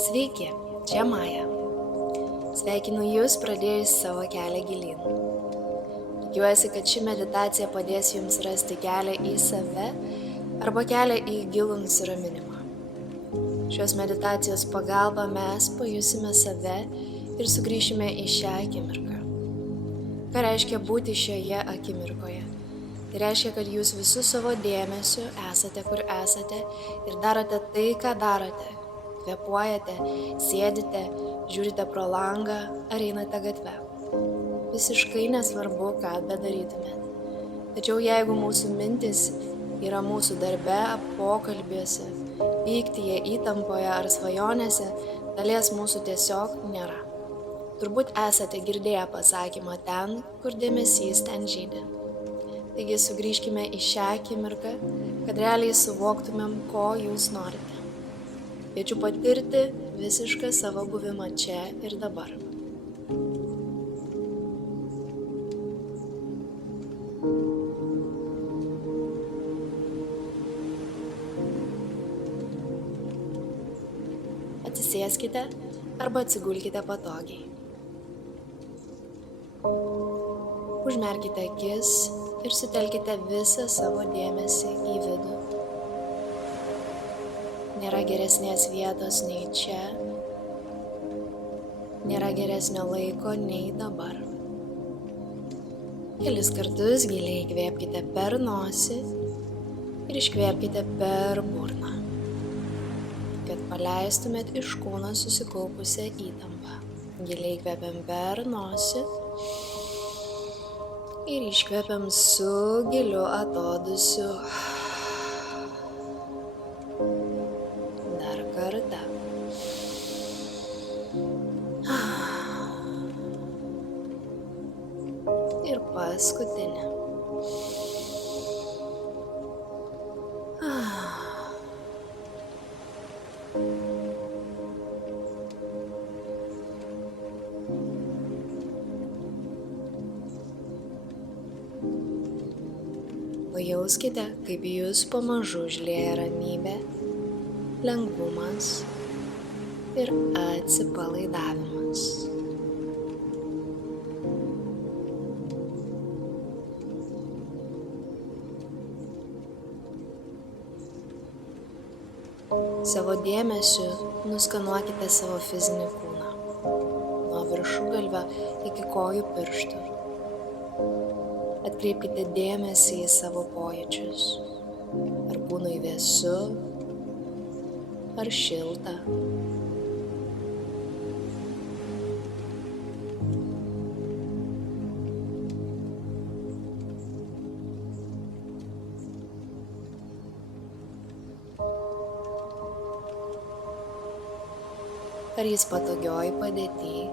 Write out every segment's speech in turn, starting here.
Sveiki, čia Maja. Sveikinu Jūs pradėjus savo kelią gilyn. Tikiuosi, kad ši meditacija padės Jums rasti kelią į save arba kelią į gilų nusiraminimą. Šios meditacijos pagalba mes pajusime save ir sugrįšime į šią akimirką. Ką reiškia būti šioje akimirkoje? Tai reiškia, kad Jūs visų savo dėmesiu esate, kur esate ir darote tai, ką darote. Kvėpuojate, sėdite, žiūrite pro langą ar einate gatve. Visiškai nesvarbu, ką bedarytumėte. Tačiau jeigu mūsų mintis yra mūsų darbe, pokalbiuose, pyktyje, įtampoje ar svajonėse, dalies mūsų tiesiog nėra. Turbūt esate girdėję pasakymą ten, kur dėmesys ten žydi. Taigi sugrįžkime į šią akimirką, kad realiai suvoktumėm, ko Jūs norite. Kviečiu patirti visišką savo buvimą čia ir dabar. Atsisėskite arba atsigulkite patogiai. Užmerkite akis ir sutelkite visą savo dėmesį į vidų. Nėra geresnės vietos nei čia, nėra geresnio laiko nei dabar. Kelis kartus giliai įkvėpkite per nosį ir iškvėpkite per burną, kad paleistumėt iš kūno susikaupusią įtampą. Giliai įkvėpiam per nosį ir iškvėpiam su giliu atodūsiu. Kartą. Ir paskutinę. Pajauskite, kaip Jūs pamažu užlieja ramybė, lengvumas ir atsipalaidavimas. Savo dėmesiu nuskanuokite savo fizinį kūną, nuo viršugalvio iki kojų pirštų. Atkreipkite dėmesį į savo pojūčius, ar kūnui vėsu, ar šilta. Ar jis patogioj padėty?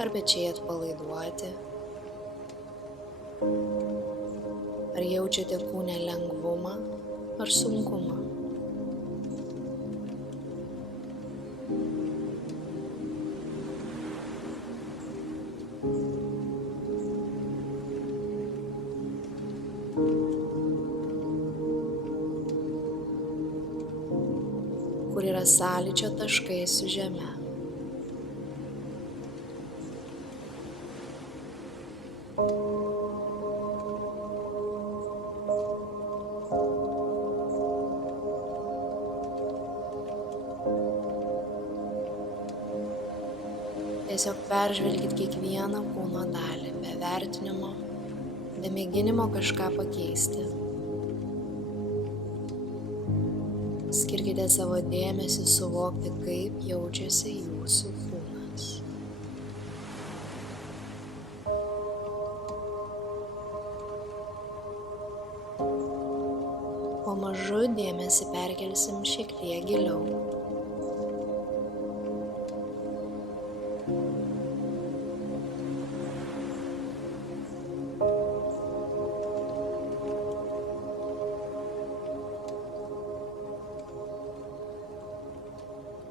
Ar pečiai atpalaiduoti? Ar jaučiate kūne lengvumą ar sunkumą? Kur yra sąlyčio taškai su žeme? Tiesiog peržvelkit kiekvieną kūno dalį, be vertinimo, be mėginimo kažką pakeisti. Skirkite savo dėmesį suvokti, kaip jaučiasi Jūsų kūnas. Pamažu dėmesį perkelsim šiek tiek giliau.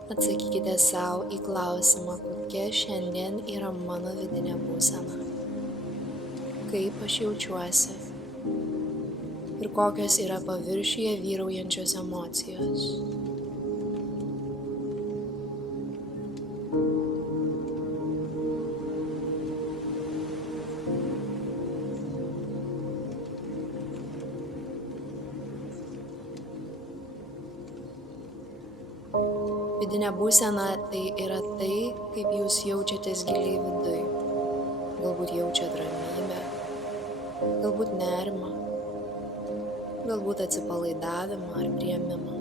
Atsakykite savo į klausimą, kokia šiandien yra mano vidinė būsena, kaip aš jaučiuosi ir kokios yra paviršiuje vyraujančios emocijos. Vidinė būsena tai yra tai, kaip jūs jaučiatės giliai viduj. Galbūt jaučiat ramybę, galbūt nerimą, galbūt atsipalaidavimą ar priėmimą.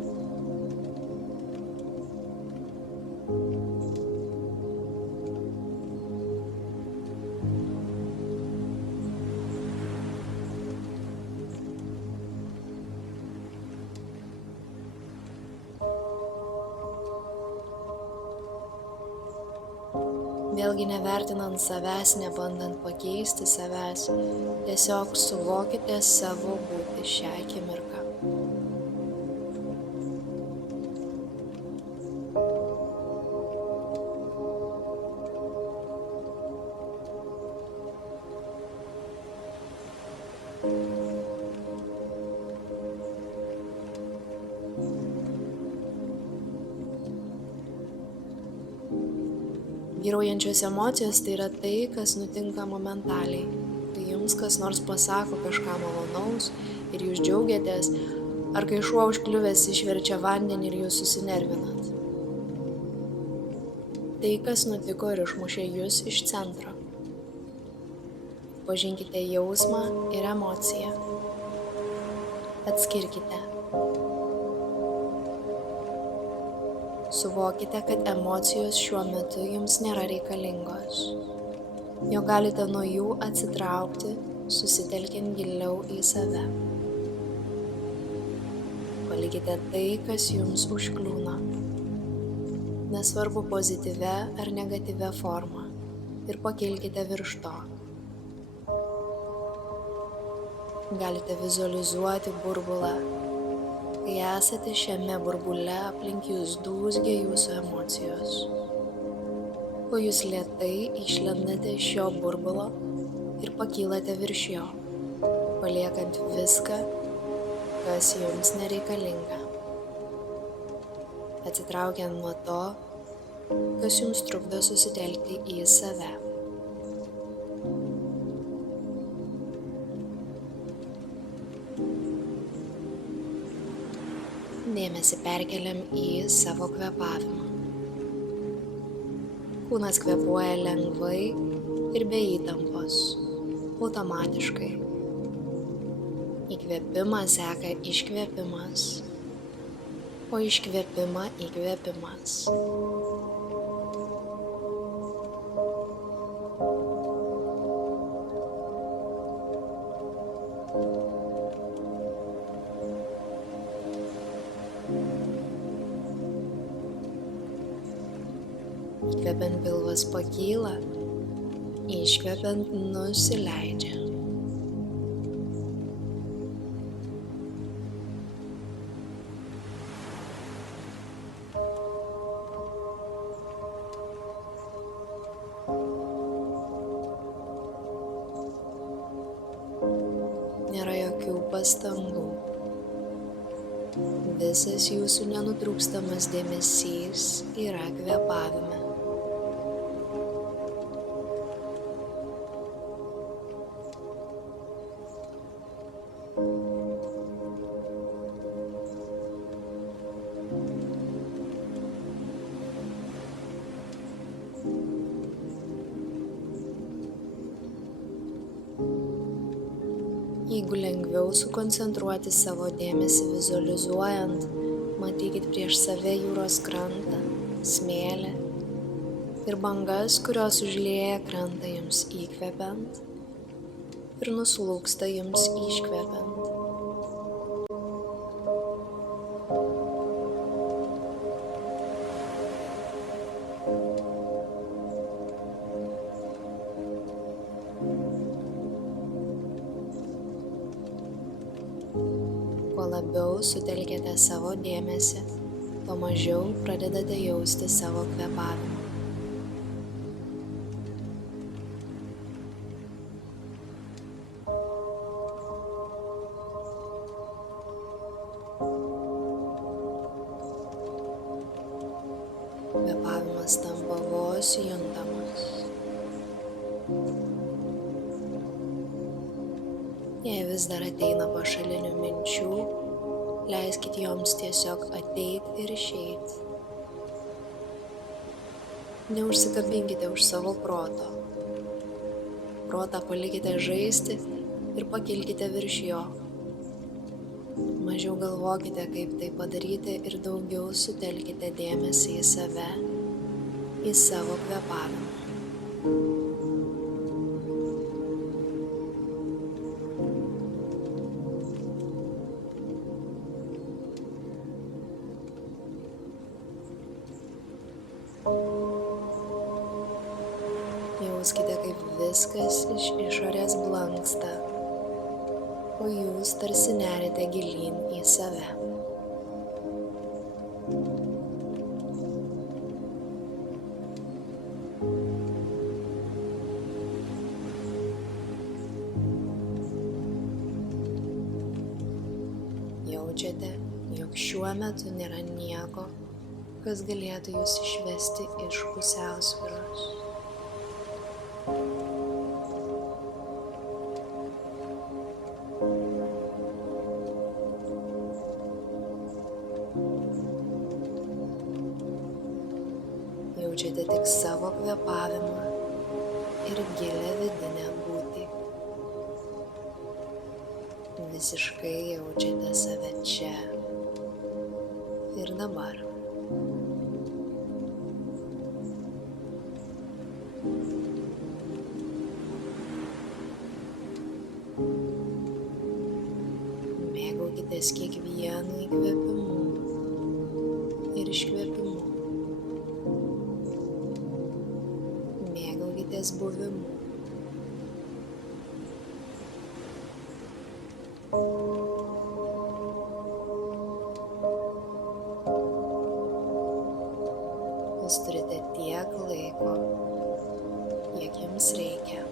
Vėlgi nevertinant savęs, nebandant pakeisti savęs, tiesiog suvokite savo būtį šią akimirką. Vyraujančios emocijos tai yra tai, kas nutinka momentaliai. Kai jums kas nors pasako kažką malonaus ir jūs džiaugiatės, ar kai šuo užkliuvęs išverčia vandenį ir jūs susinervinat. Tai, kas nutiko ir išmušė jūs iš centro. Pažinkite jausmą ir emociją. Atskirkite. Suvokite, kad emocijos šiuo metu jums nėra reikalingos. Jo galite nuo jų atsitraukti, susitelkiant giliau į save. Palikite tai, kas jums užkliūna. Nesvarbu pozityvia ar negatyvia forma. Ir pakilkite virš to. Galite vizualizuoti burbulą. Kai esate šiame burbule, aplink jūs dūzgia jūsų emocijos. O jūs lėtai išlendate iš šio burbulo ir pakylate virš jo, paliekant viską, kas jums nereikalinga. Atsitraukiant nuo to, kas jums trukdo susitelkti į save. Dėmesį perkeliam į savo kvėpavimą. Kūnas kvėpuoja lengvai ir be įtampos, automatiškai. Įkvėpimą seka iškvėpimas, o iškvėpimą įkvėpimas. Įkvepiant pilvas pakyla, iškvepiant nusileidžia. Nėra jokių pastangų. Visas jūsų nenutrūkstamas dėmesys yra kvėpavime. Jeigu lengviau sukoncentruoti savo dėmesį vizualizuojant, matykit prieš save jūros krantą, smėlį ir bangas, kurios užlieja krantą jums įkvepiant ir nuslūksta jums iškvepiant. Kuo labiau sutelkėte savo dėmesį tuo mažiau pradedate jausti savo kvėpavimą. Kvėpavimas tampa vos juntamas. Jei vis dar ateina pašalinių minčių, leiskit joms tiesiog ateiti ir išeiti. Neužsikabinkite už savo proto. Protą palikite žaisti ir pakilkite virš jo. Mažiau galvokite, kaip tai padaryti ir daugiau sutelkite dėmesį į save, į savo kvėpavimą. Jauskite, kaip viskas iš išorės blanksta, o jūs tarsi nerite gilyn į save. Jaučiate, jog šiuo metu nėra nieko, kas galėtų jūs išvesti iš pusiausvyros. Jaučiate tik savo kvėpavimą ir gilią vidinę būtį. Visiškai jaučiate save čia ir dabar. Mėgaukitės kiekvienu įkvėpimu ir iškvėpimu. Mėgaukitės buvimu. Jūs turite tiek laiko, kiek jums reikia.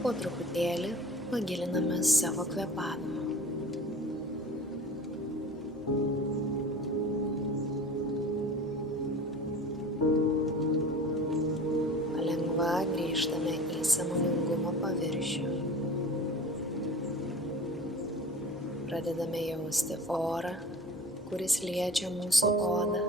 Po truputėlį pagiliname savo kvėpavimą. Palengva grįžtame į sąmoningumo paviršių. Pradedame jausti orą, kuris liečia mūsų odą.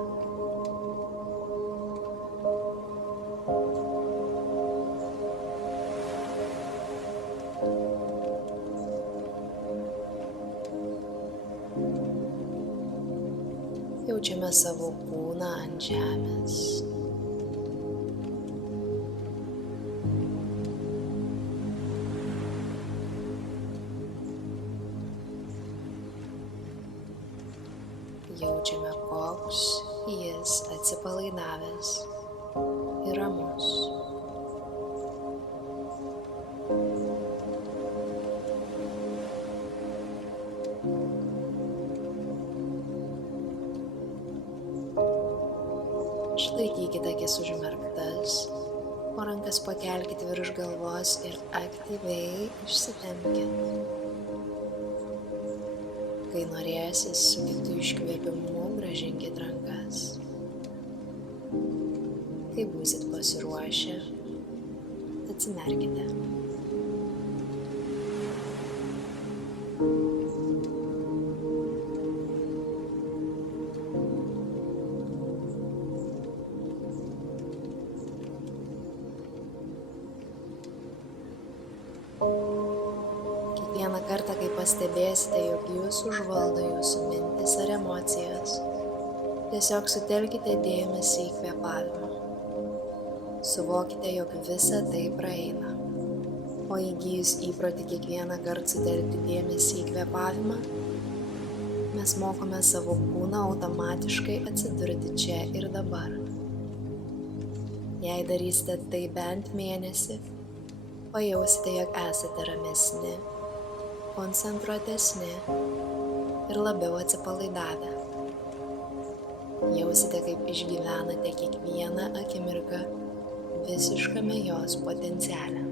Jaučiame savo kūną ant žemės. Jaučiame, koks jis atsipalaidavęs ir ramus. Išlaikykite akis užmerktas, o rankas pakelkite virš galvos ir aktyviai išsitempkite. Kai norėsis, su kitu iškvėpimu grąžinkite rankas. Kai būsit pasiruošę, atsimerkite. Kiekvieną kartą, kai pastebėsite, jog jūs užvaldo jūsų mintis ar emocijas, tiesiog sutelkite dėmesį į kvėpavimą. Suvokite, jog visa tai praeina, o įgijus įprotį kiekvieną kartą sutelkti dėmesį į kvėpavimą, mes mokome savo kūną automatiškai atsidurti čia ir dabar. Jei darysite tai bent mėnesį, pajausite, jog esate ramesni, koncentruotesni ir labiau atsipalaidavę. Jausite, kaip išgyvenate kiekvieną akimirką visiškame jos potenciale.